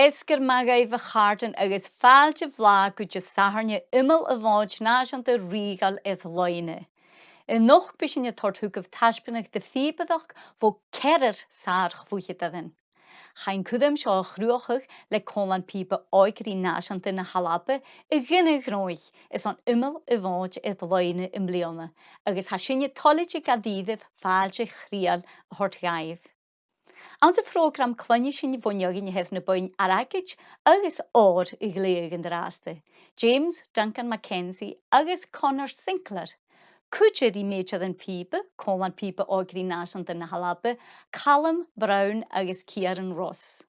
Besgar magay vachartan agus fáilte bhlá go de saharne immel a bháid náisianta rígal is loine. In noch bisin torthúgah taispeanach de fíbadach fó cerir sár chfuchitadin. Chain cudam seo chruachach le cólan pípa oigrí náisianta na halabe I ghinne gróich is an immel a bháid is loine im bliana, agus ha sinne tolige gadíðh fáilte chríal a hortgaibh. An de program clunne sin bhainegin hef na boin aragic agus áir I gléag an dráasta. James Duncan Mackenzie agus Connor Sinclair. Cúteir I méidir an pípa, cólan pípa ágrí náisianta na halabe, Callum Brown agus Kieran Ross.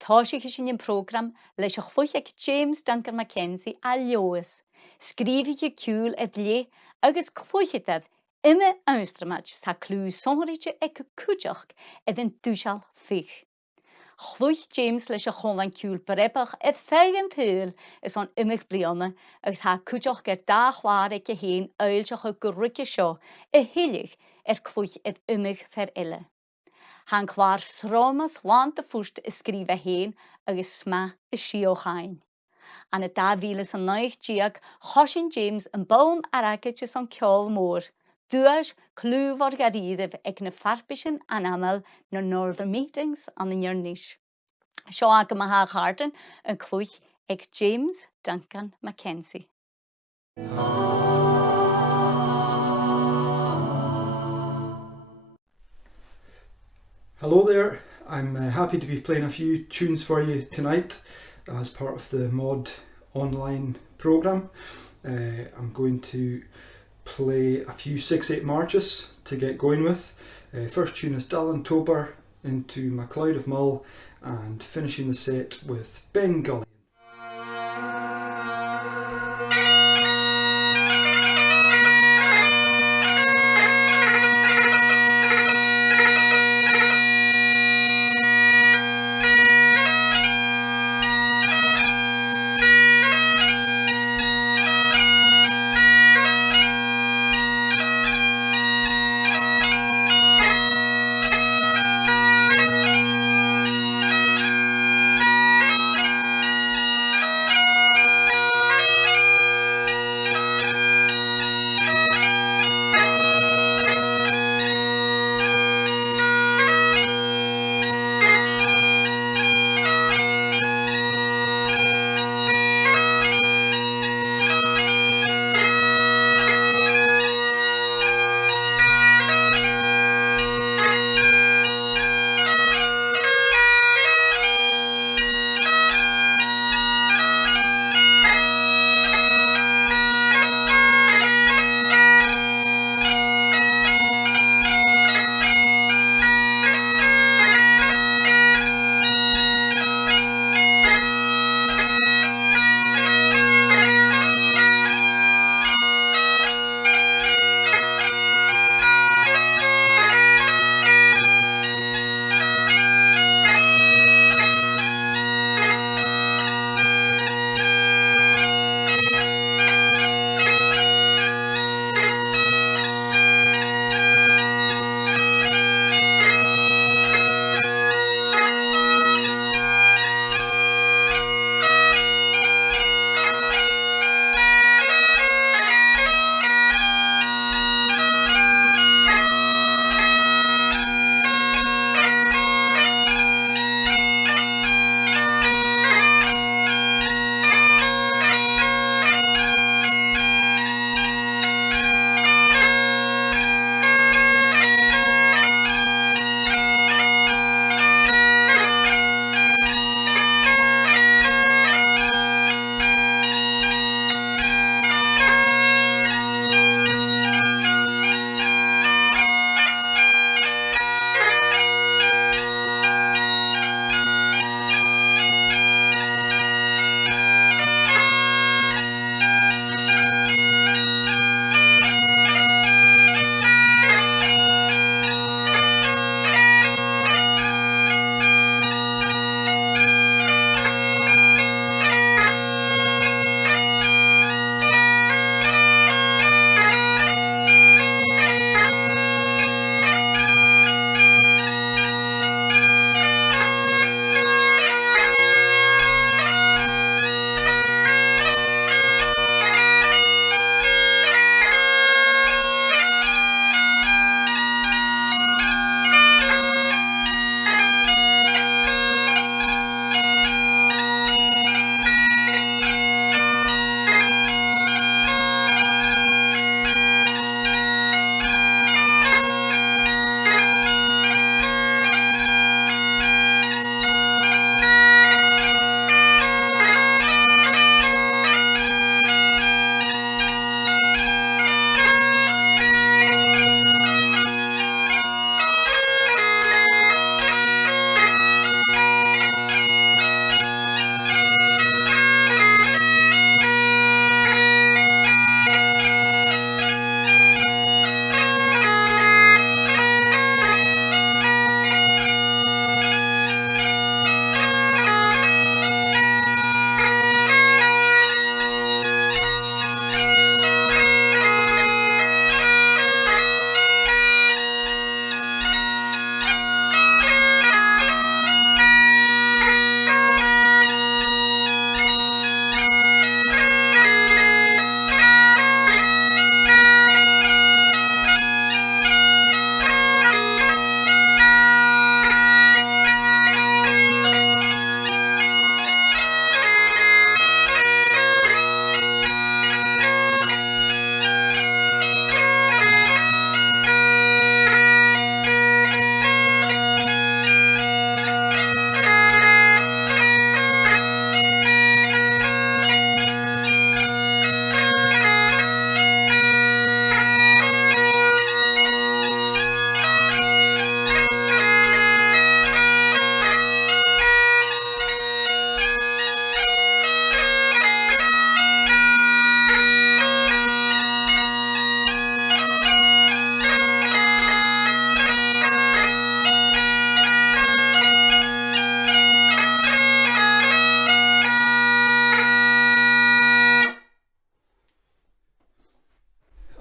Tá sé sin in program leis a chfuicheag James Duncan Mackenzie a leoas. Scríbige cúil lé agus chfuichead Ime Amstramach sa clú sonrite ag cúteach an dúsal fich. Chluich James leis a chólan cúil brepach fegan thuil is an imich bliana agus ha cúteach gur dáchhláir ag héin eilteach go ruice seo hiilig chluich imich fer ille. Han chláir srámas lánt a fúst scríbe héin agus sma síochain. An dávílas an 9 díag chosin James an bón aragic an ceol mór. Dúas clúvar garíðh ag na farpisin anamal na Northern Meetings an na Nirnis. Seo aga maha hartan an clúich ag James Duncan Mackenzie. Hello there, I'm happy to be playing a few tunes for you tonight as part of the Mod online program. I'm going to play a few 6/8 marches to get going with. First tune is Dylan Tober into MacLeod of Mull and finishing the set with Ben Gully.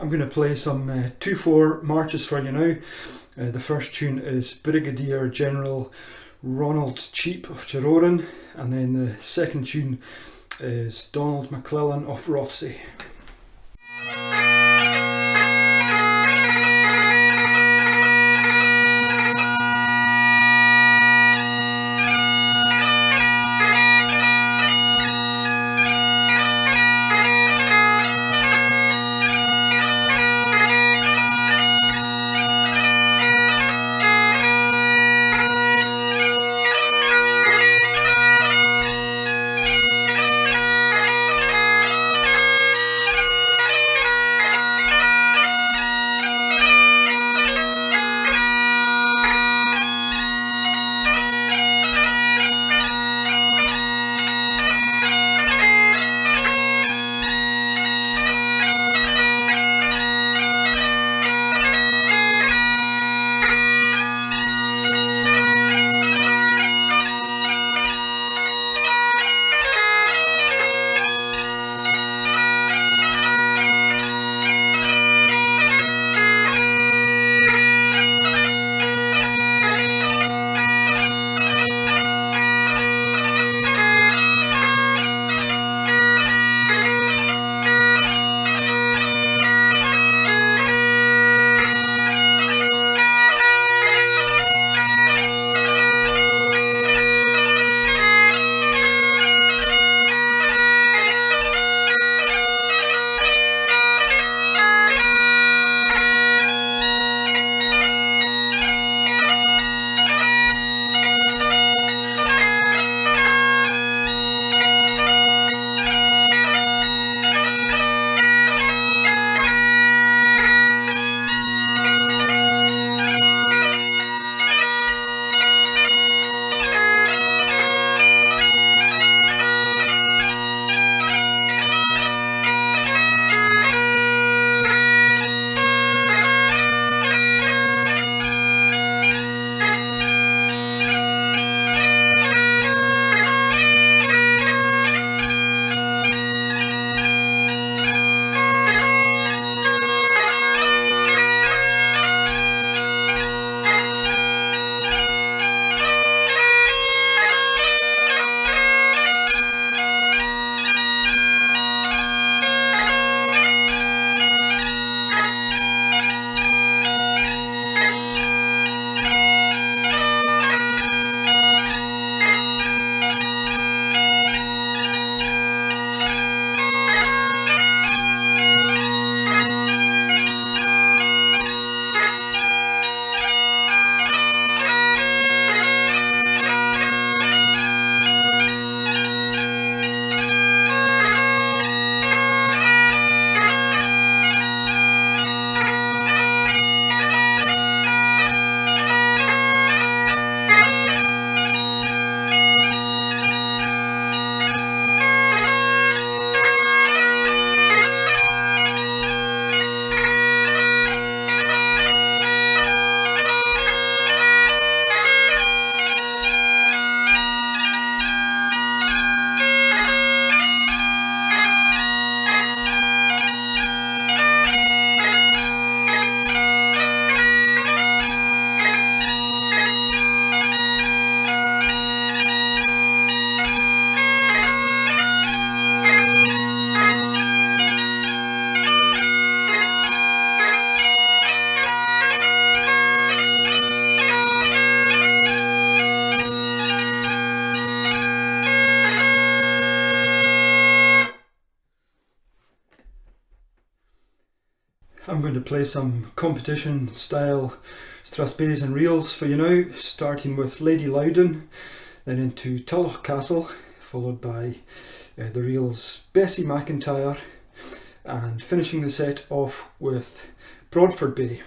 I'm going to play some 2/4 marches for you now. The first tune is Brigadier General Ronald Cheap of Jeroen, and then the second tune is Donald McClellan of Rothsay. I'm going to play some competition style Strathspeys and reels for you now, starting with Lady Loudon, then into Tulloch Castle, followed by the reels Bessie McIntyre, and finishing the set off with Broadford Bay.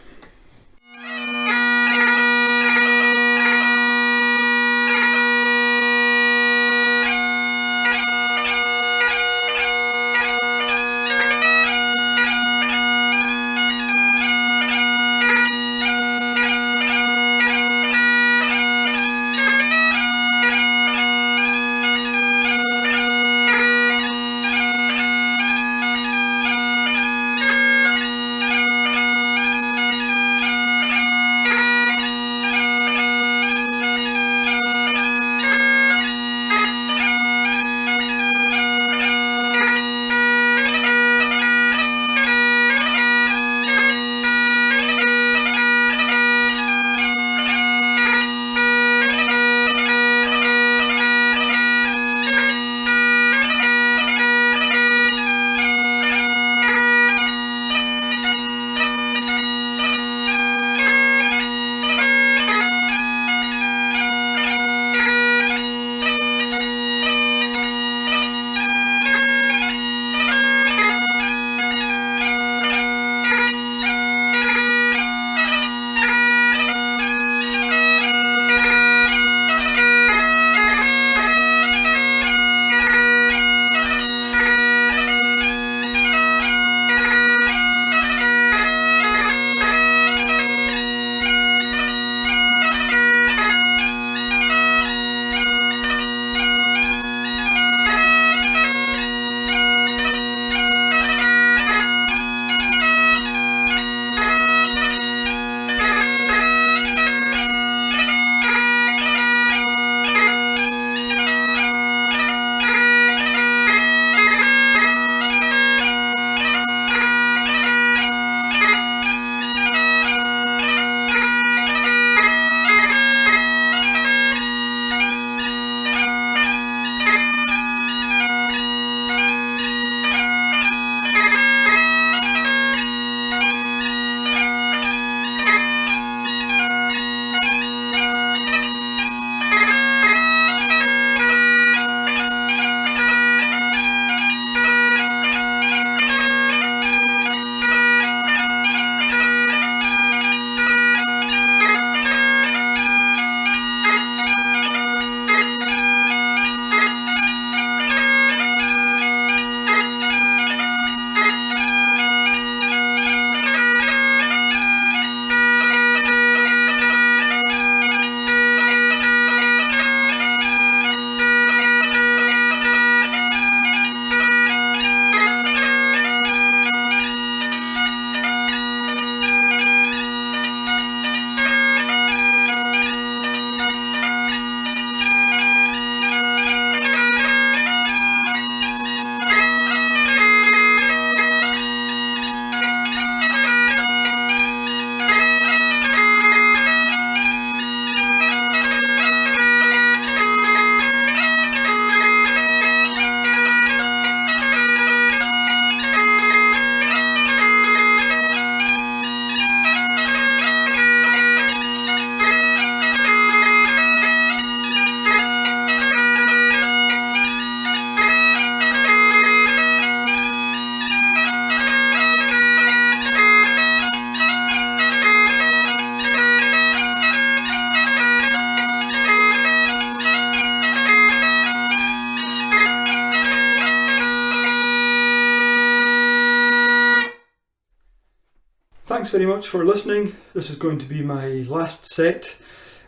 Thanks very much for listening. This is going to be my last set.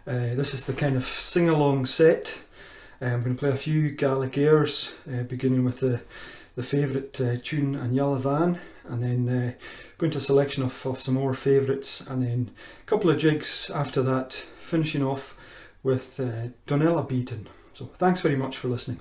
This is the kind of sing-along set. I'm going to play a few Gaelic airs, beginning with the favourite tune An Van, and then going to a selection of some more favourites, and then a couple of jigs after that, finishing off with Donella Beaton. So thanks very much for listening.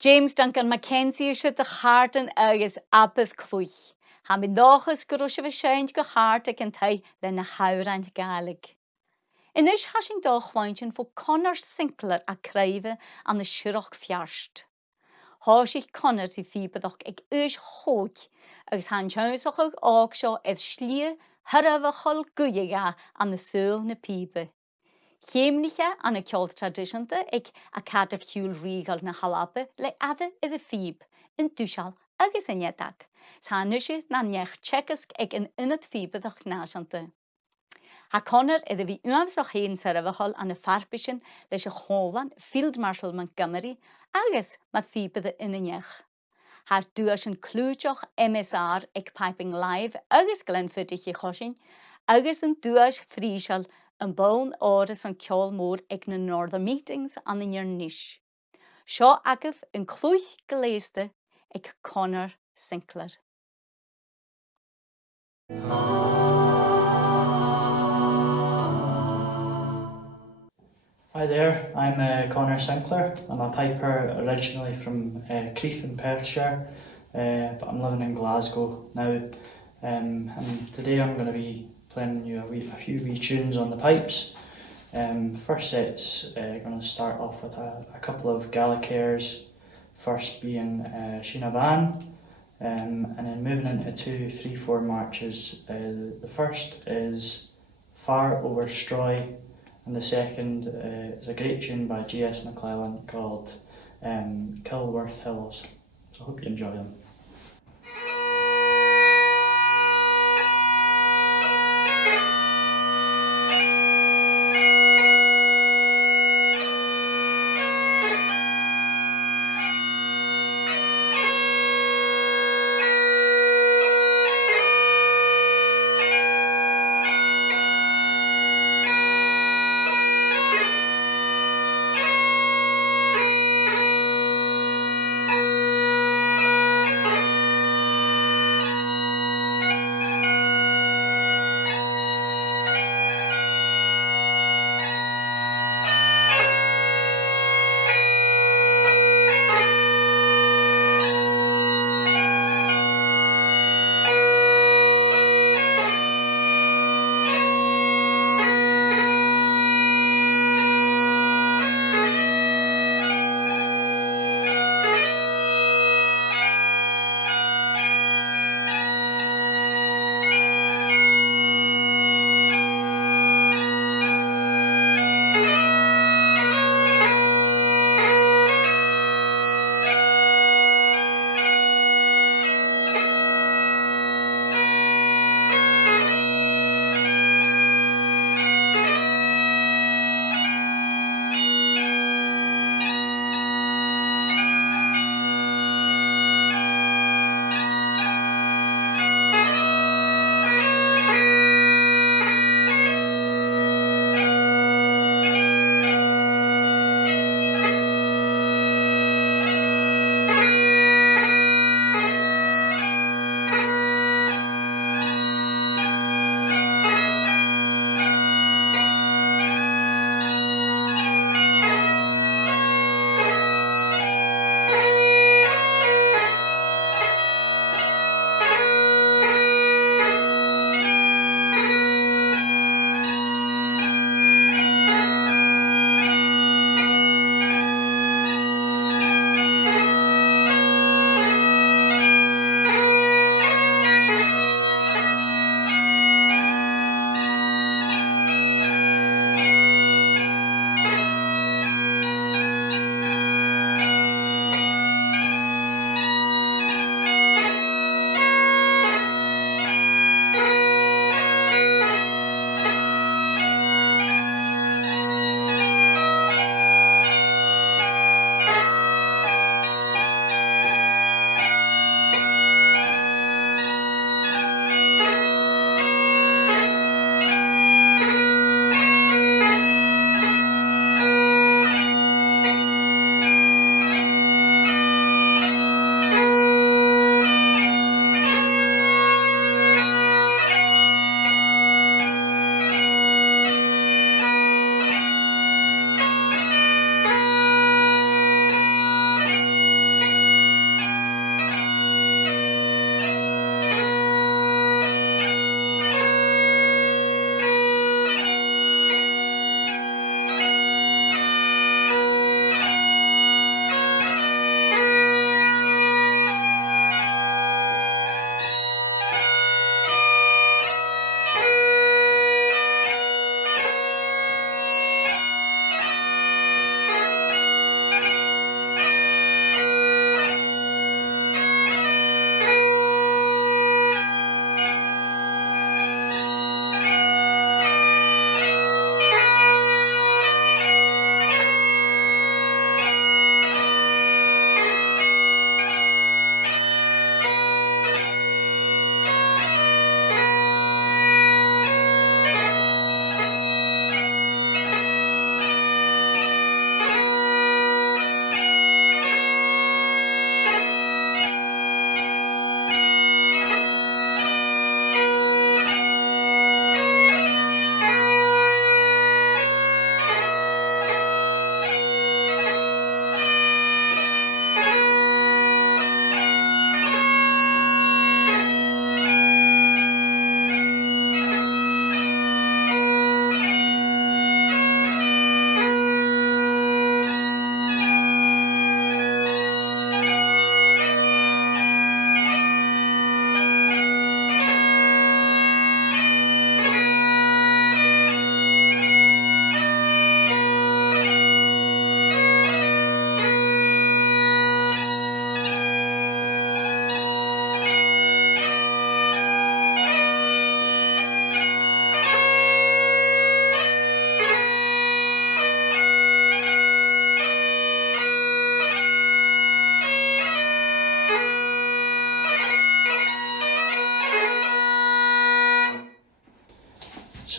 James Duncan Mackenzie is de chartan agus apith clúich. Ha mi dáchas go se bh séint go háart ag an taith le na hawraint galig. Inis hasing dá chláintin fó Conor Sinclair a creive an na siroch fiarst. Hásich Conor tí fíbadach ag ús hóig agus han tjousoch ág seo edd slie harafachol guiga an na súl na píbe. Chéimniche an na ceol tradiisianta ag a cad of hiúl rígal na halape le adde i de fíb, in dúsal agus in jedag. Tá nuise na nech tsekas ag an inat fíbadach násanta. Ha Conor i de bhí uamsach héin sarafachol an na farpisin leis a Holland Field Marshal Montgomery agus mat fíbade inanech. Haar duas an clúteach MSR ag Piping Live agus Glenfiddich chosin, agus an duas frísal an bón áras an ceol mór ag na Northern Meetings an in níis. Seo agah an clúich goléiste ag Conor Sinclair. Hi there, I'm Conor Sinclair. I'm a piper originally from Crieff in Perthshire, but I'm living in Glasgow now. And today I'm going to be playing you a few wee tunes on the pipes. First set's going to start off with a couple of Gaelic airs, first being Sheena Ban, and then moving into 2, 3, 4 marches. The first is Far Over Stroy, and the second is a great tune by G.S. McClellan called Kilworth Hills. So I hope you enjoy them.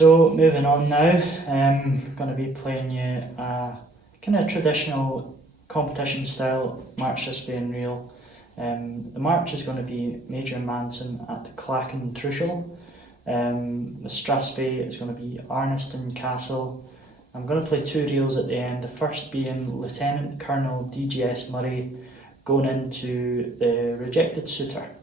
So moving on now, I'm going to be playing you a kind of traditional competition style March this being real. The march is going to be Major Manson at Clachan Trushell. The Strathspey is going to be Arniston Castle. I'm going to play 2 reels at the end, the first being Lieutenant Colonel DGS Murray going into the Rejected Suitor.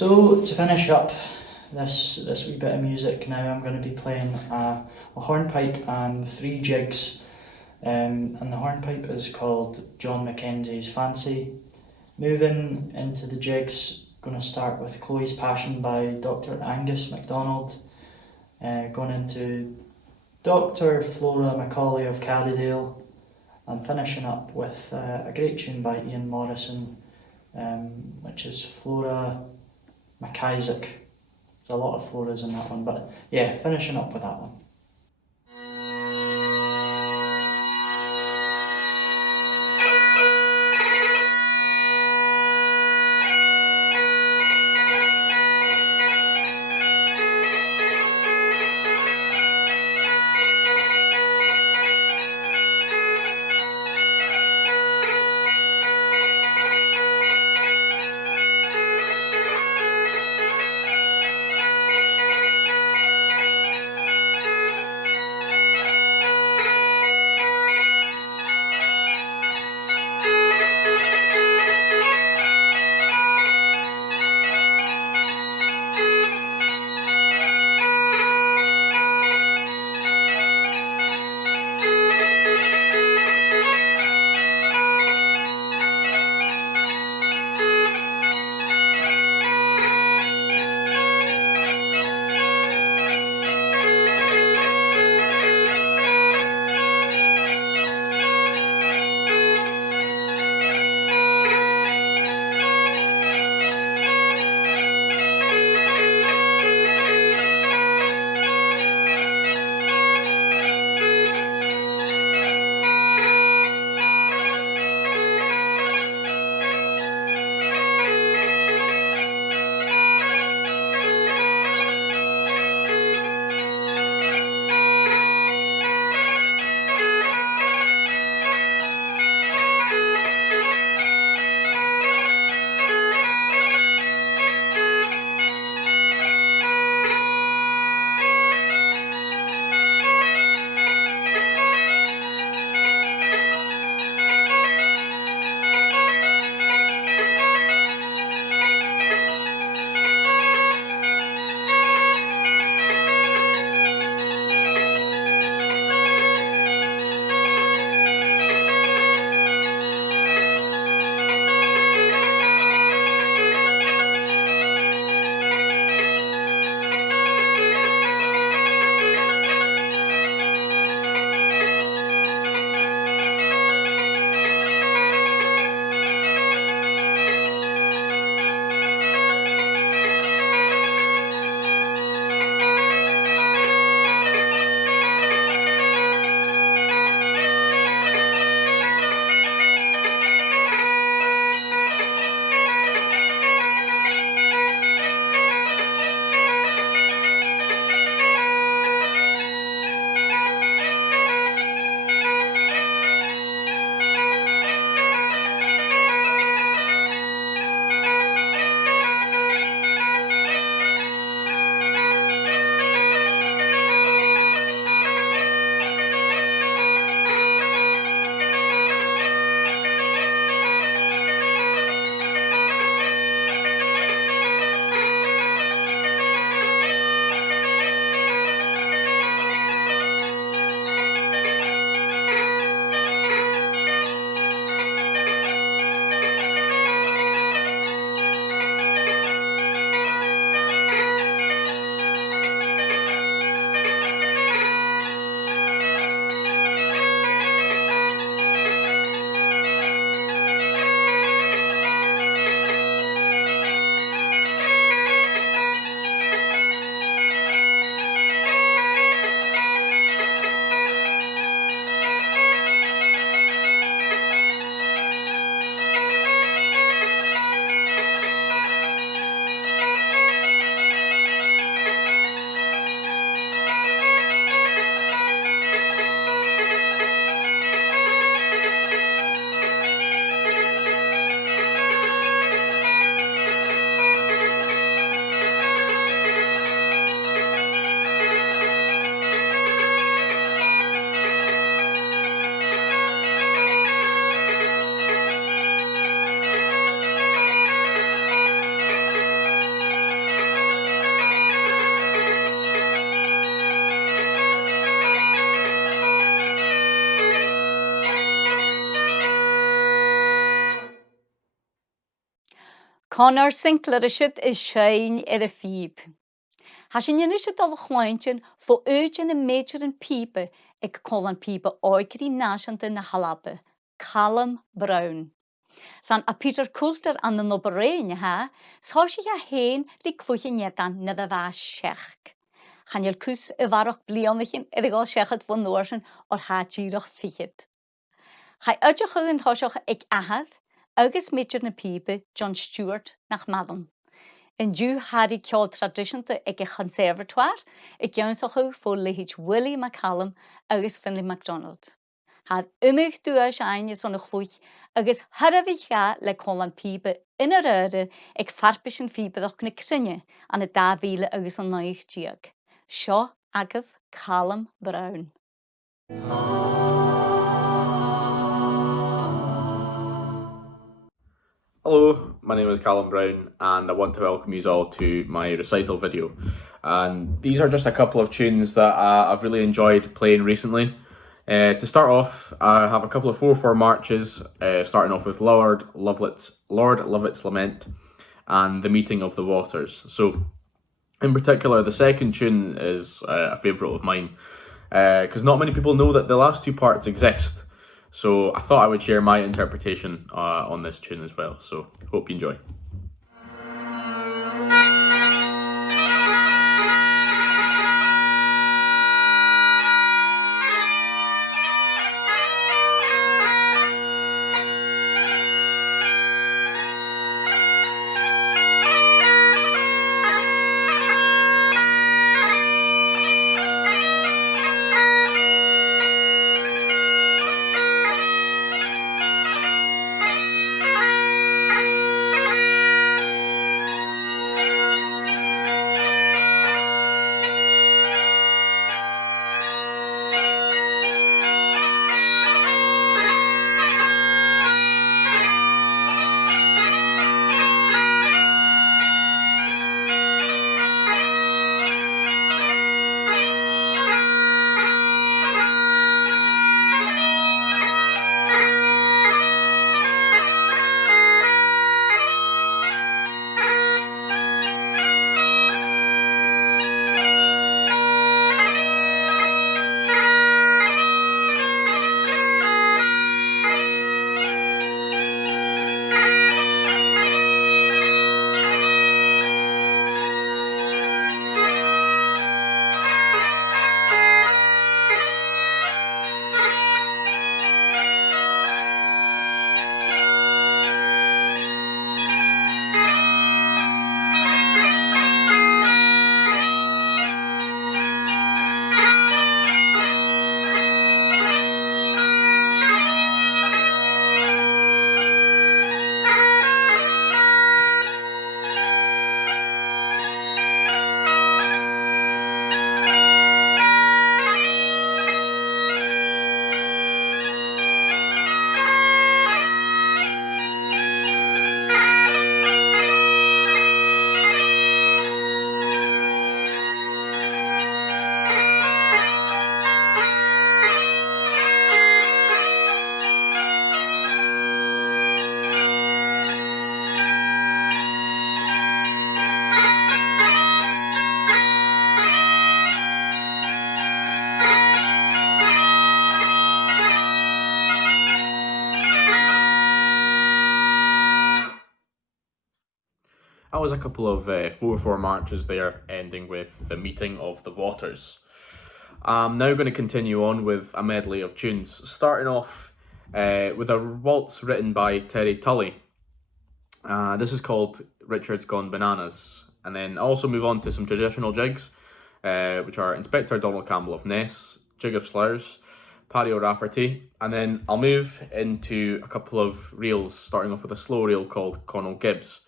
So to finish up this wee bit of music now, I'm going to be playing a hornpipe and 3 jigs, and the hornpipe is called John Mackenzie's Fancy. Moving into the jigs, going to start with Chloe's Passion by Dr. Angus MacDonald, going into Dr. Flora Macaulay of Carrydale, and finishing up with a great tune by Ian Morrison, which is Flora MacIsaac. There's a lot of Floras in that one, but yeah, finishing up with that one. Conor Sinclair is shine at a feeb. Hashin is it all chláintin fo urgent and major and people ag Colin people oikri nashant na halape. Callum Brown. San a Peter Coulter an na noberein ha, sá si a hain ri clúchin netan na da va shech. Chanel kus y farach blianachin edrych shechat von Norsen or hatírach fichit. Chai ydych yn thosioch ag ahad, agus major na people John Stewart nach madam. In due Harry Kjol tradition ag a conservatoire, ag jaunsoch for Lehich Willie McCallum agus Finlay MacDonald. Had imig duas aine son chluich agus harafich ga le Colin Pibe in a rode ag farpischen fibedach na crinne an a davile agus an naich tiag. Shaw agaf Callum Brown. Hello, my name is Callum Brown and I want to welcome you all to my recital video. And these are just a couple of tunes that I've really enjoyed playing recently. To start off, I have a couple of 4/4 marches, starting off with Lord Lovett's Lament and The Meeting of the Waters. So, in particular, the second tune is a favourite of mine, because not many people know that the last two parts exist. So I thought I would share my interpretation on this tune as well. So, hope you enjoy. That was a couple of 4/4 marches there, ending with The Meeting of the Waters. I'm now going to continue on with a medley of tunes, starting off with a waltz written by Terry Tully. This is called Richard's Gone Bananas. And then I also move on to some traditional jigs, which are Inspector Donald Campbell of Ness, Jig of Slurs, Paddy O'Rafferty, and then I'll move into a couple of reels, starting off with a slow reel called Connell Gibbs,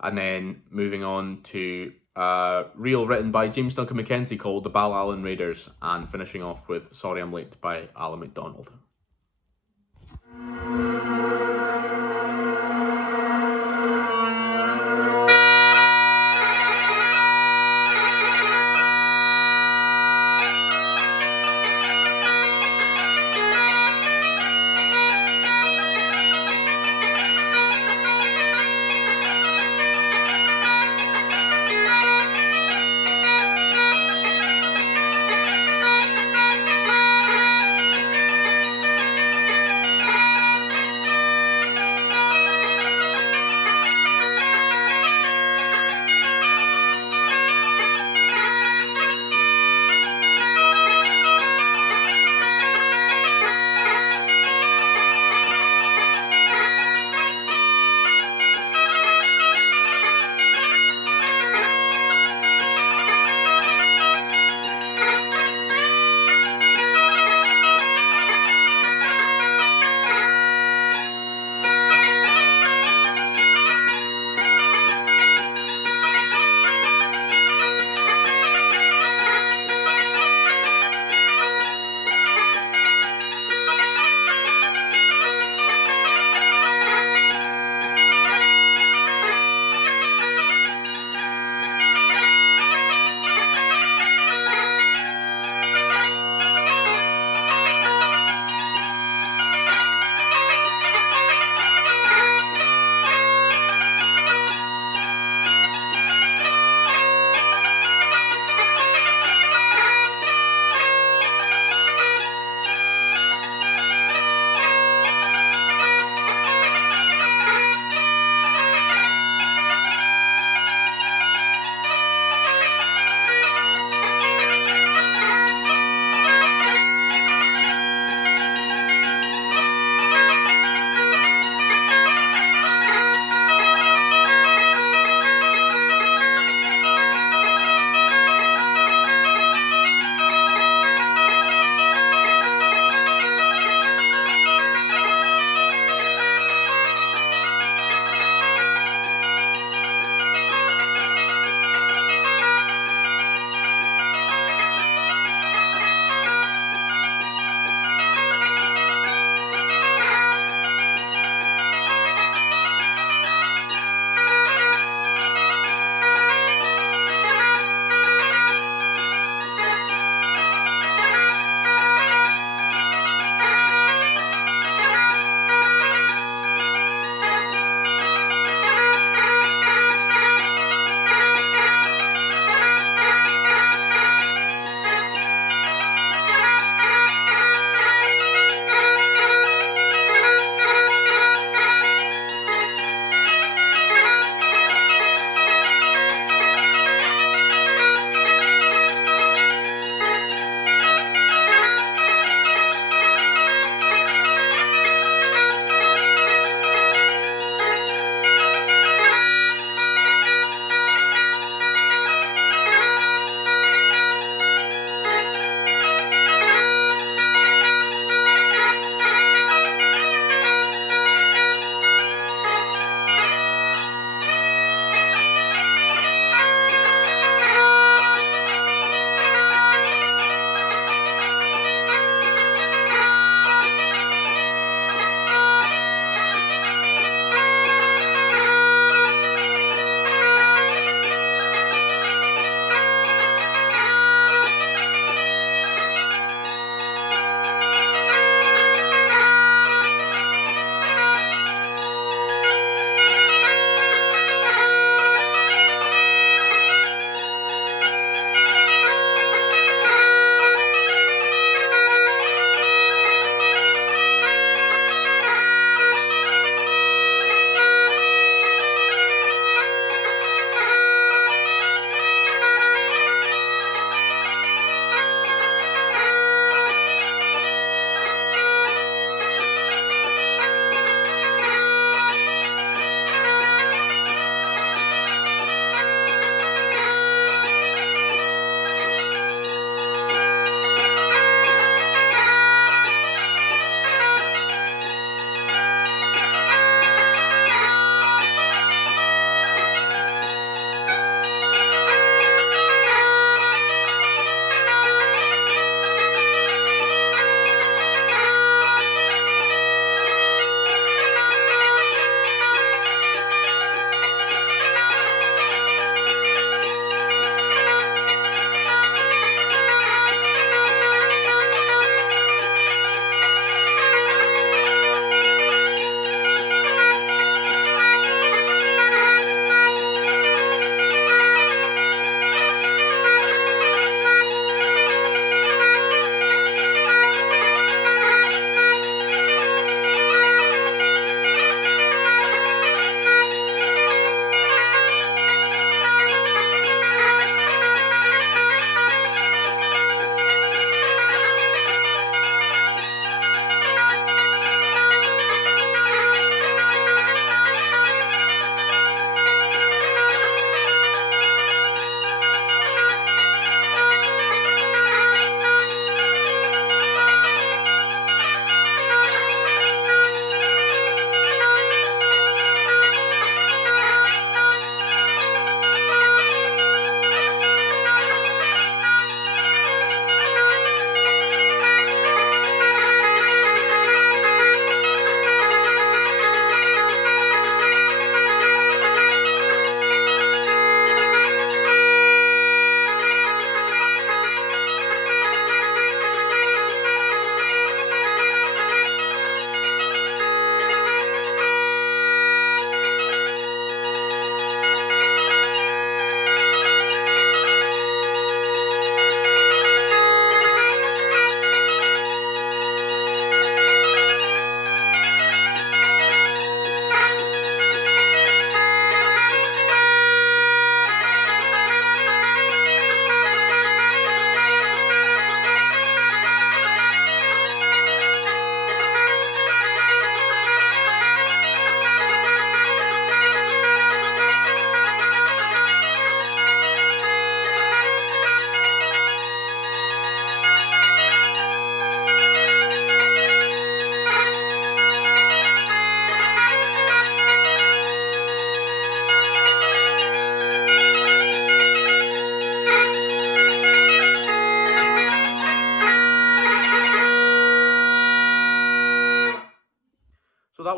and then moving on to a reel written by James Duncan Mackenzie called The Ballallan Raiders, and finishing off with Sorry I'm Late by Alan MacDonald.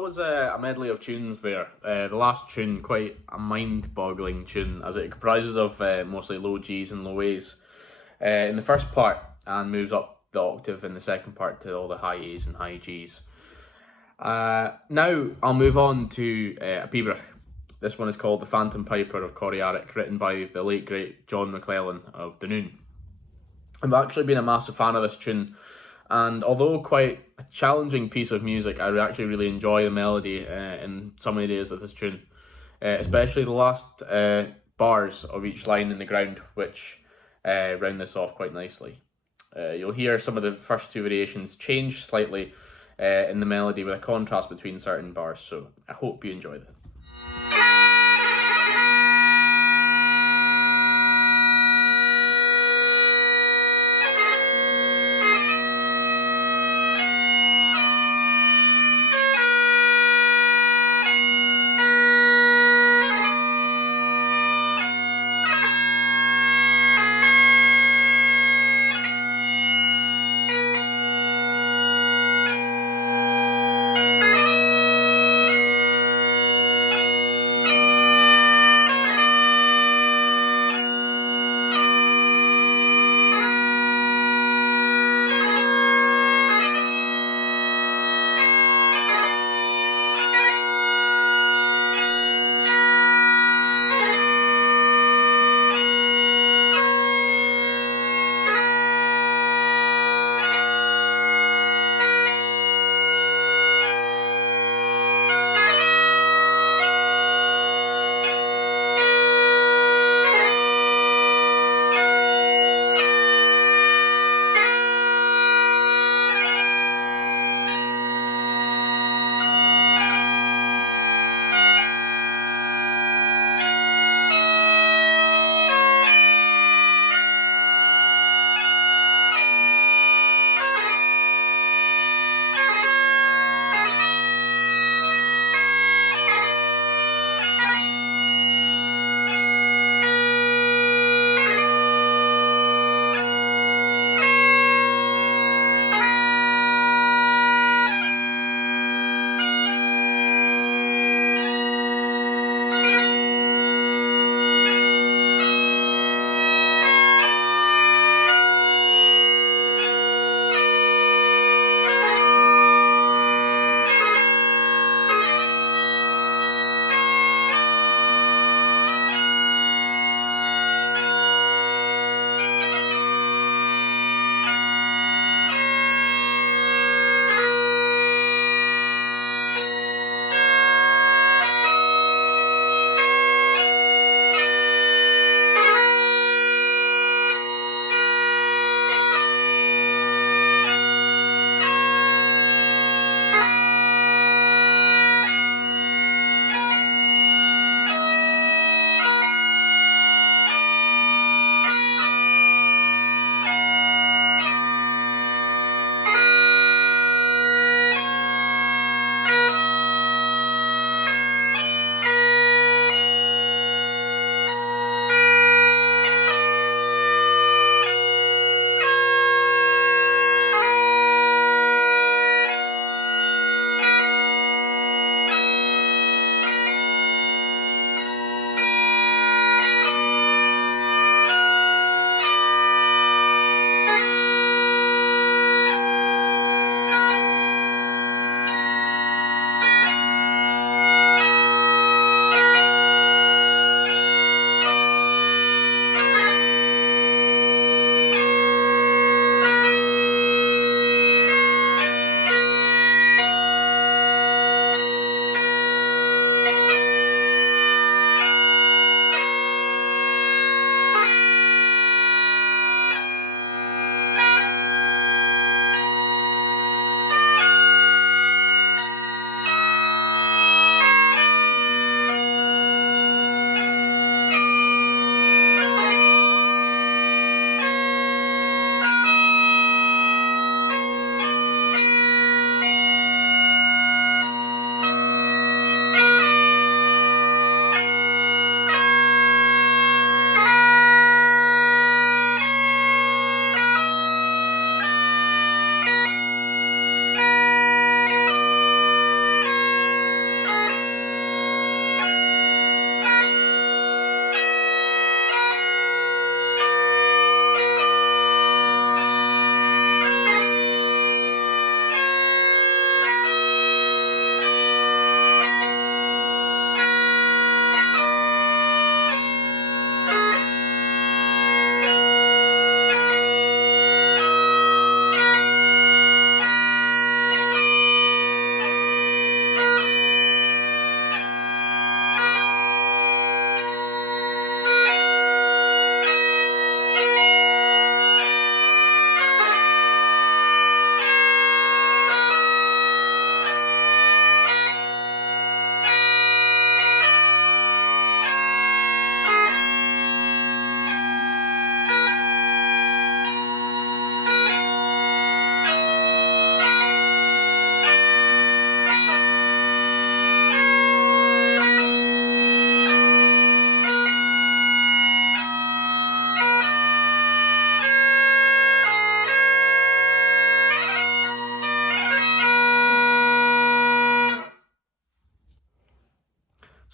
was a medley of tunes there. The last tune, quite a mind-boggling tune, as it comprises of mostly low Gs and low As in the first part, and moves up the octave in the second part to all the high A's and high Gs. Now I'll move on to a pibroch. This one is called The Phantom Piper of Coriaric, written by the late great John McClellan of Dunoon. I've actually been a massive fan of this tune, and although quite a challenging piece of music, I actually really enjoy the melody in some areas of this tune, especially the last bars of each line in the ground, which round this off quite nicely. You'll hear some of the first two variations change slightly in the melody with a contrast between certain bars, so I hope you enjoy that.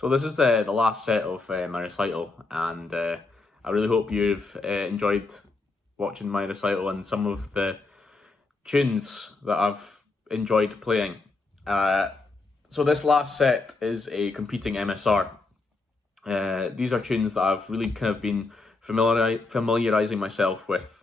So this is the last set of my recital, and I really hope you've enjoyed watching my recital and some of the tunes that I've enjoyed playing. So this last set is a competing MSR. These are tunes that I've really kind of been familiarizing myself with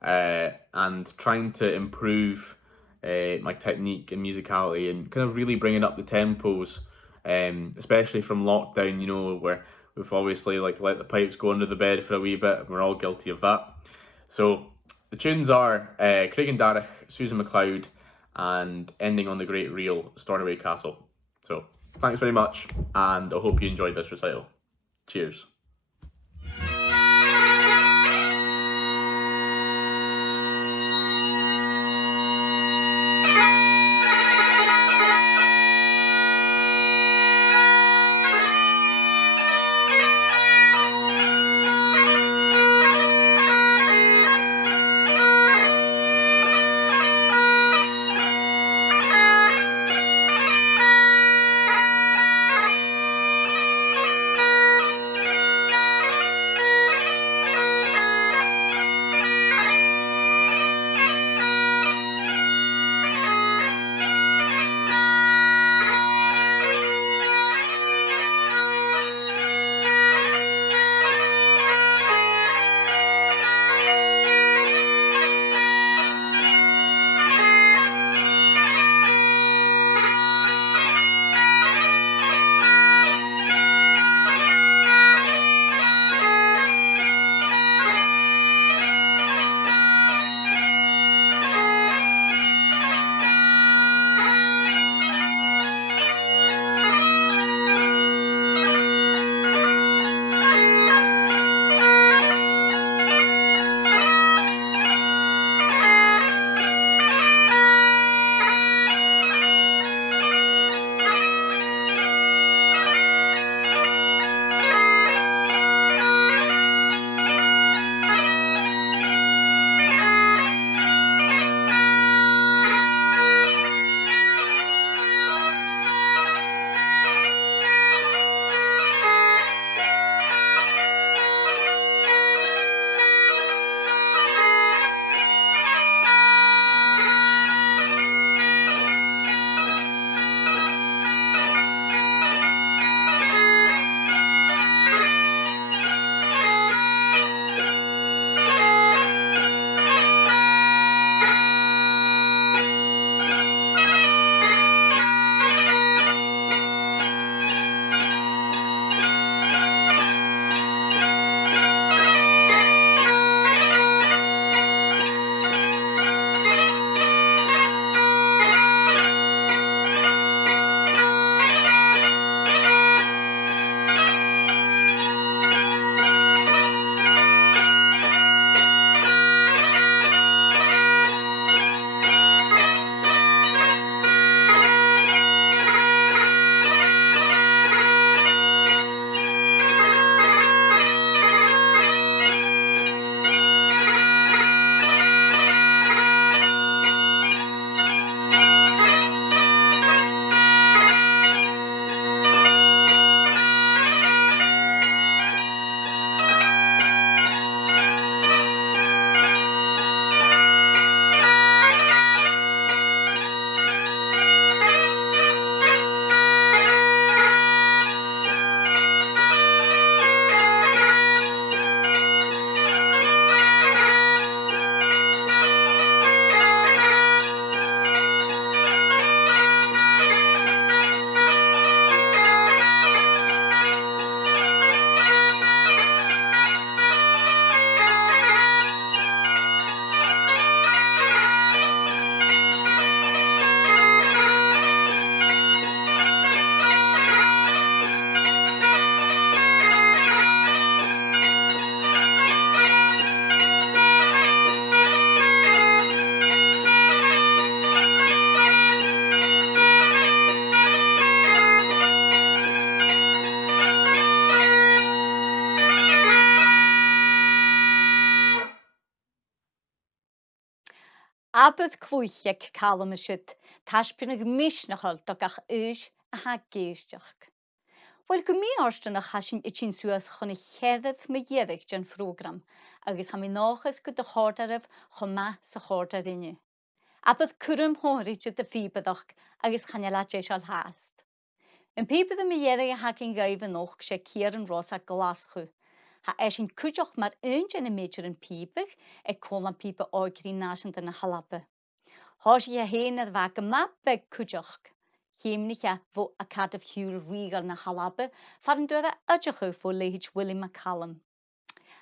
and trying to improve my technique and musicality and kind of really bringing up the tempos, especially from lockdown, you know, where we've obviously like let the pipes go under the bed for a wee bit, and we're all guilty of that. So the tunes are Craig and Darragh, Susan MacLeod, and Ending on the Great Reel, Stornoway Castle. So thanks very much, and I hope you enjoyed this recital. Cheers. Abad clwychiag calamasid, taspinnig misnachal dogach ish a ha geisteach. Well go mí ásta na chasin I sin suas chuna cheadad me dhéadach den frógram, agus ha mi náchas go de chátarh chuma sa chátar rinne. Abad curum hóirite de fíbadach agus chanela éisial háast. Yn pípad y mi dhéadach a hacin gaibh noch sé cíaran Ross a glaschu. Ha sin cúideach mar yn y méidir yn pípach ag cólan pípa ágrí náisianta na halabe. Há sé a héin a bha go map beg cúideach. Chéimnicha fó a cadaf hiúl rígal na halabe far an dúda ödeachu fó leihid Willie McCallum.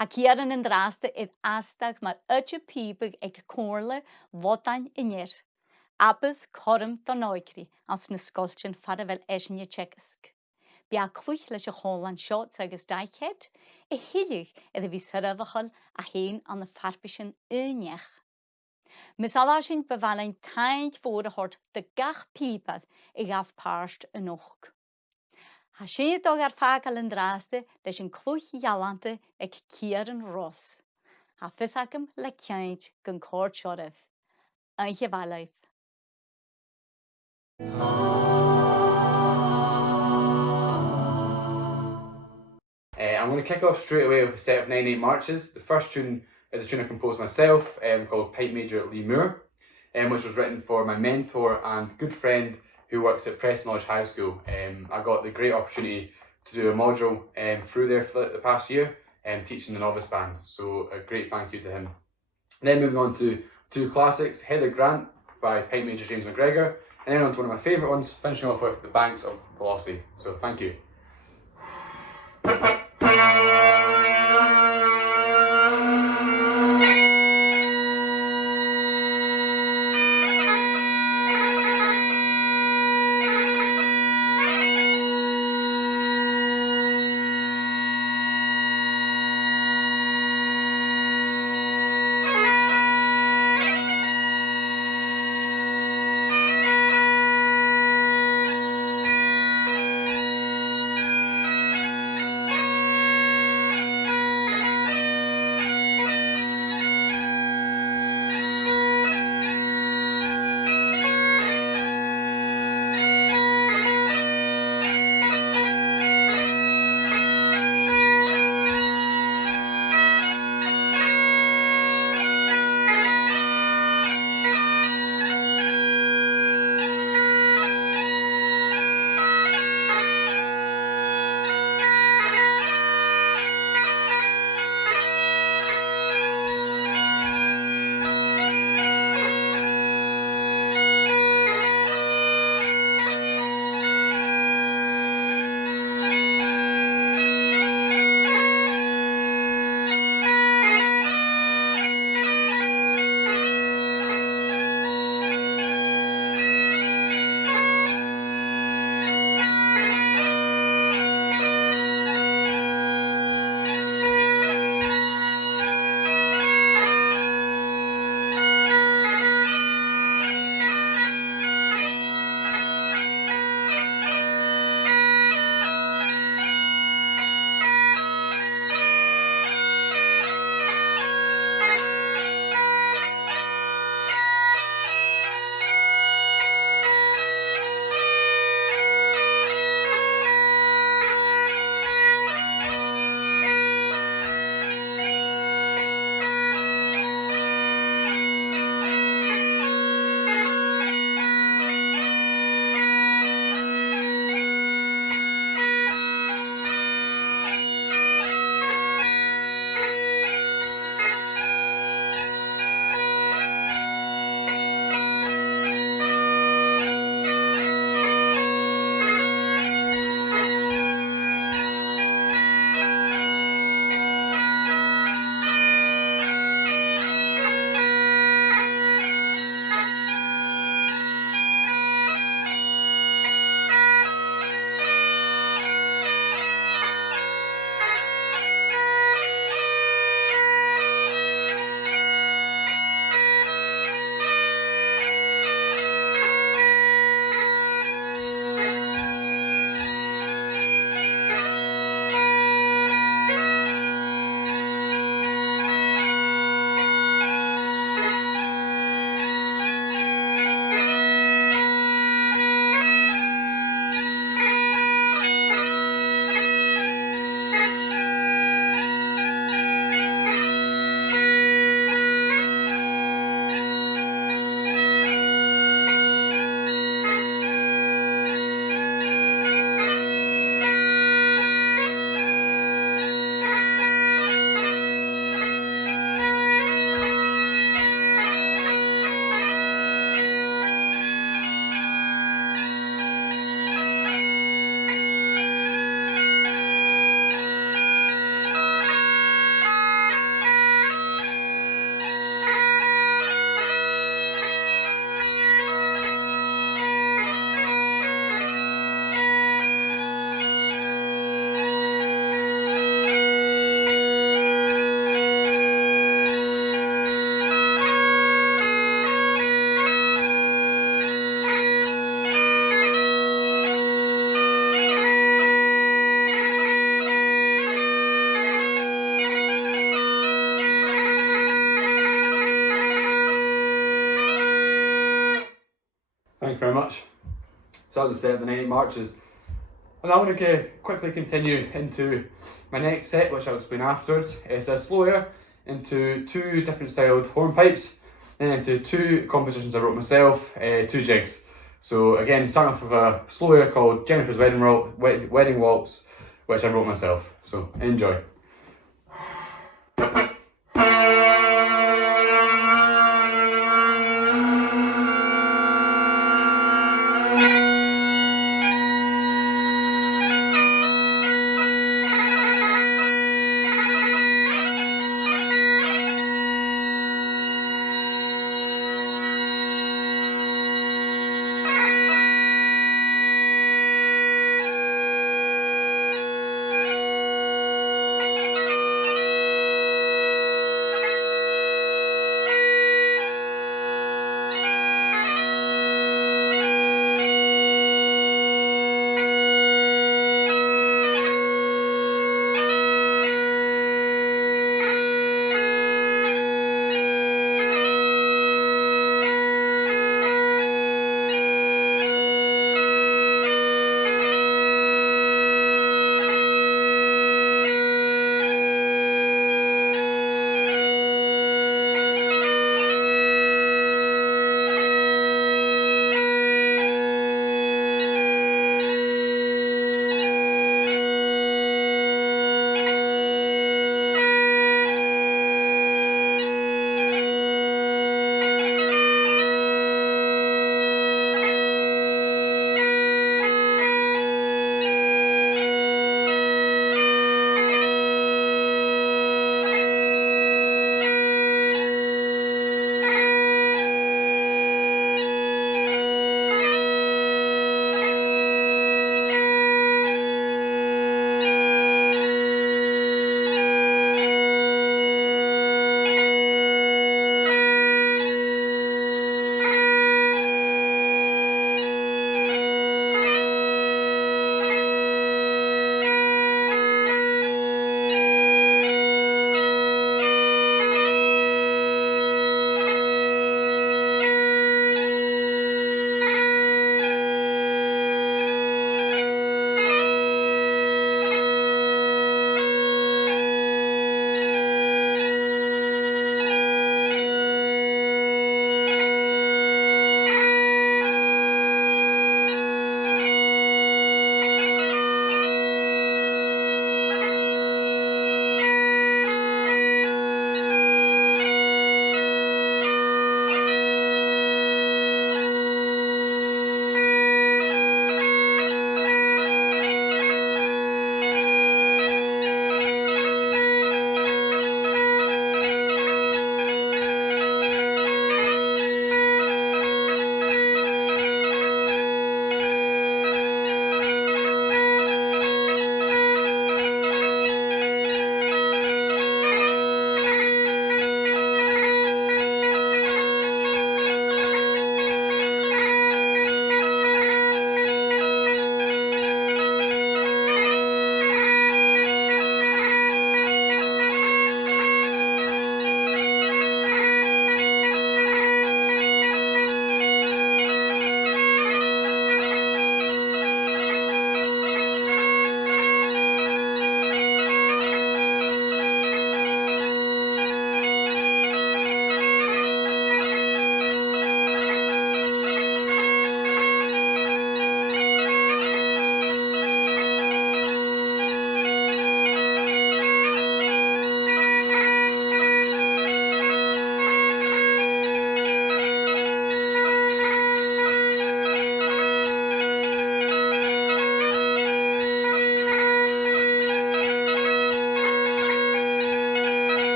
Ha cíaran yn drásta iad astag mar öde pípach ag córla vodain inéir. Abad chorm don ágrí ans na scoltin far a bhfuil éisine tsecask. Bia clúich leis a hólan shots agus daichéad, I hiilig iad a bhí sarabhachal a héin an na farpisin uneach. Mis ala sin bevalain taint voor de hort de gach pípad I gaf páirst yn och. Ha sin dog ar fágal yn dráste leis an clúich jalante ag cíaran Ross. Ha fisacum le ceint gon cór seoribh. Einche bhalaibh. I'm going to kick off straight away with a set of 9/8 marches. The first tune is a tune I composed myself called Pipe Major Lee Moore, which was written for my mentor and good friend who works at Preston Lodge High School. I got the great opportunity to do a module through there for the past year, teaching the novice band, so a great thank you to him. Then moving on to two classics, Heather Grant by Pipe Major James McGregor, and then on to one of my favourite ones, finishing off with The Banks of Colossae. So thank you. Thank you very much. So as I said, the 98 marches. And I'm going to quickly continue into my next set, which I'll explain afterwards. It's a slow air into 2 different styled hornpipes, then into 2 compositions I wrote myself, 2 jigs. So again, starting off with a slow air called Jennifer's Wedding Waltz, which I wrote myself. So enjoy.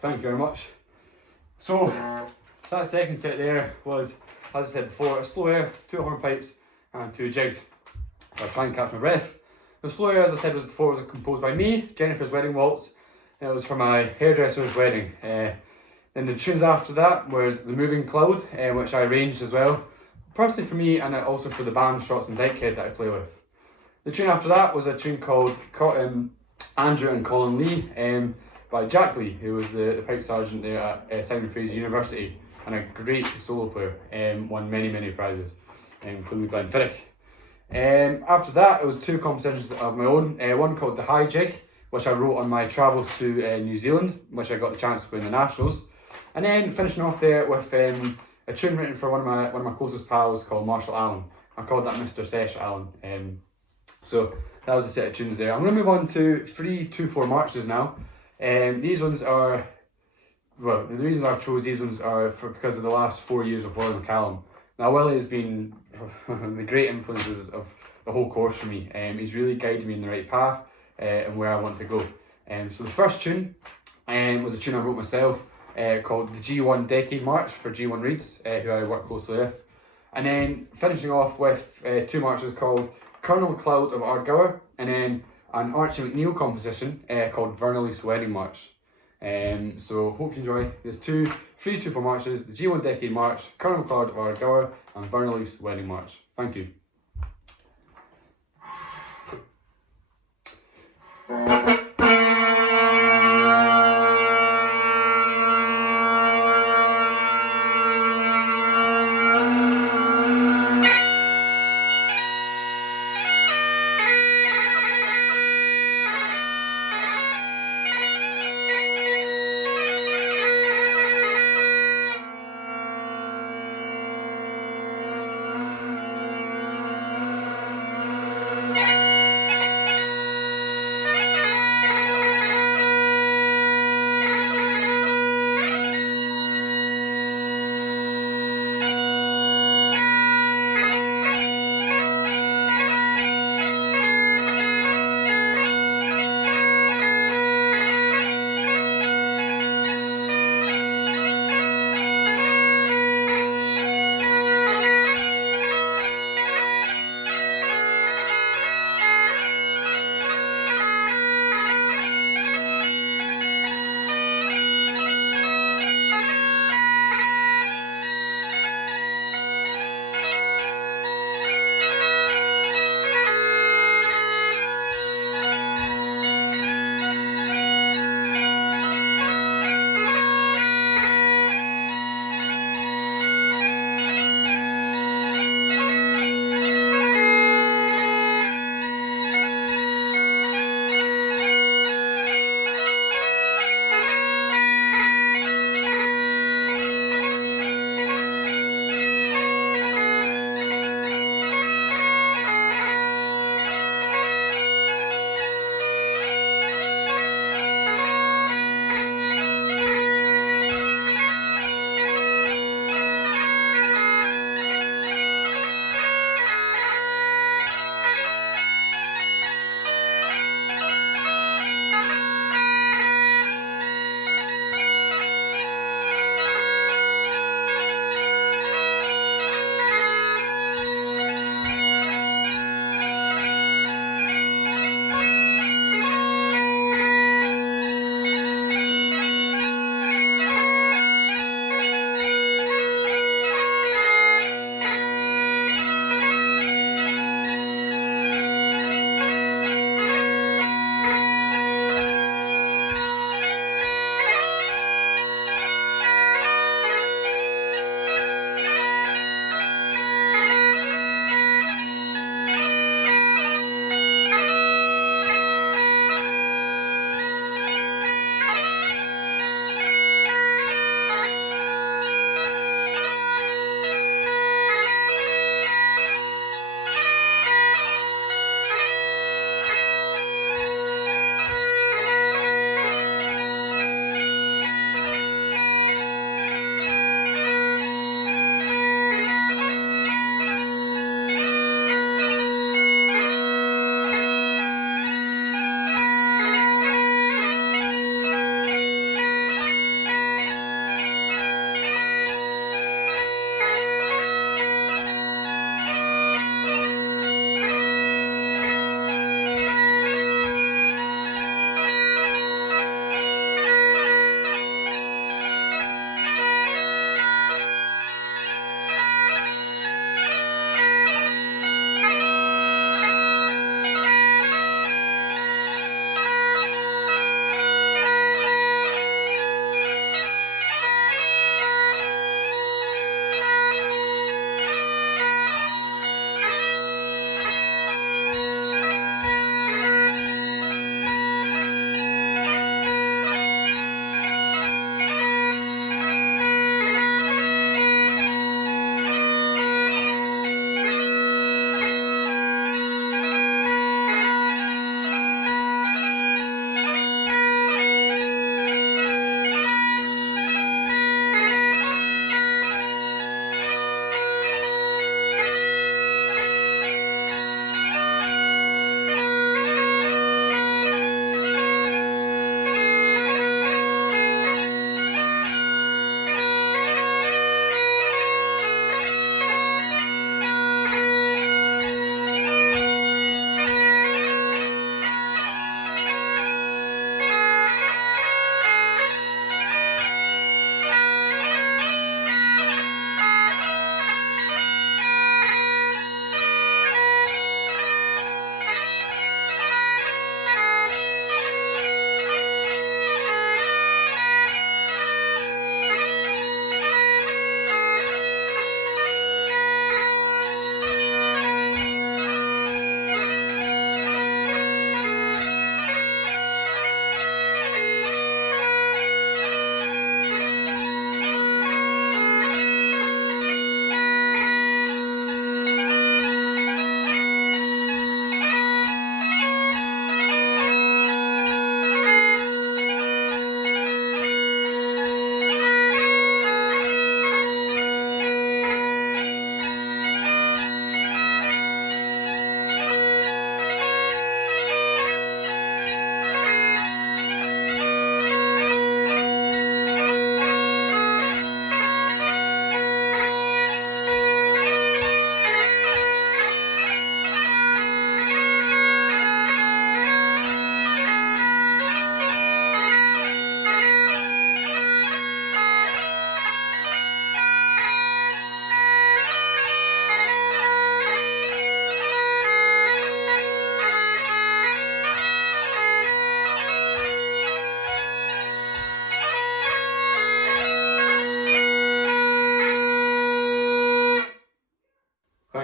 Thank you very much. So that second set there was, as I said before, a slow air, 2 hornpipes and 2 jigs. I'll try and catch my breath. The slow air, as I said before, was composed by me, Jennifer's Wedding Waltz. It was for my hairdresser's wedding. Then the tunes after that was The Moving Cloud, which I arranged as well, personally for me and also for the band Shrots and Dykehead that I play with. The tune after that was a tune called Andrew and Colin Lee by Jack Lee, who was the pipe sergeant there at Simon Fraser University and a great solo player, won many prizes, including Glenfiddich. After that, it was 2 compositions of my own, one called The High Jig, which I wrote on my travels to New Zealand, which I got the chance to play in the Nationals, and then finishing off there with a tune written for one of my closest pals called Marshall Allen. I called that Mr. Sesh Allen. So that was a set of tunes there. I'm going to move on to 3 2/4 marches now. These ones are, well, the reason I've chose these ones are because of the last 4 years of Willie McCallum. Now Willie has been the great influences of the whole course for me. He's really guided me in the right path and where I want to go. So the first tune was a tune I wrote myself called the G1 Decade March for G1 Reeds, who I work closely with. And then finishing off with 2 marches called Colonel Cloud of Ardgour, and then an Archie McNeil composition called Vernalise Wedding March. So hope you enjoy. There's 3 2/4 marches, the G1 Decade March, Colonel Cloud of Ardgour, and Vernalise Wedding March. Thank you.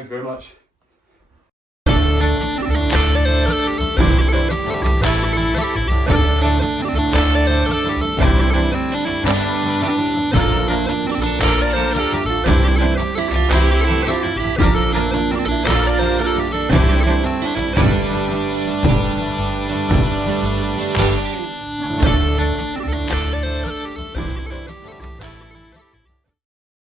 Thank you very much.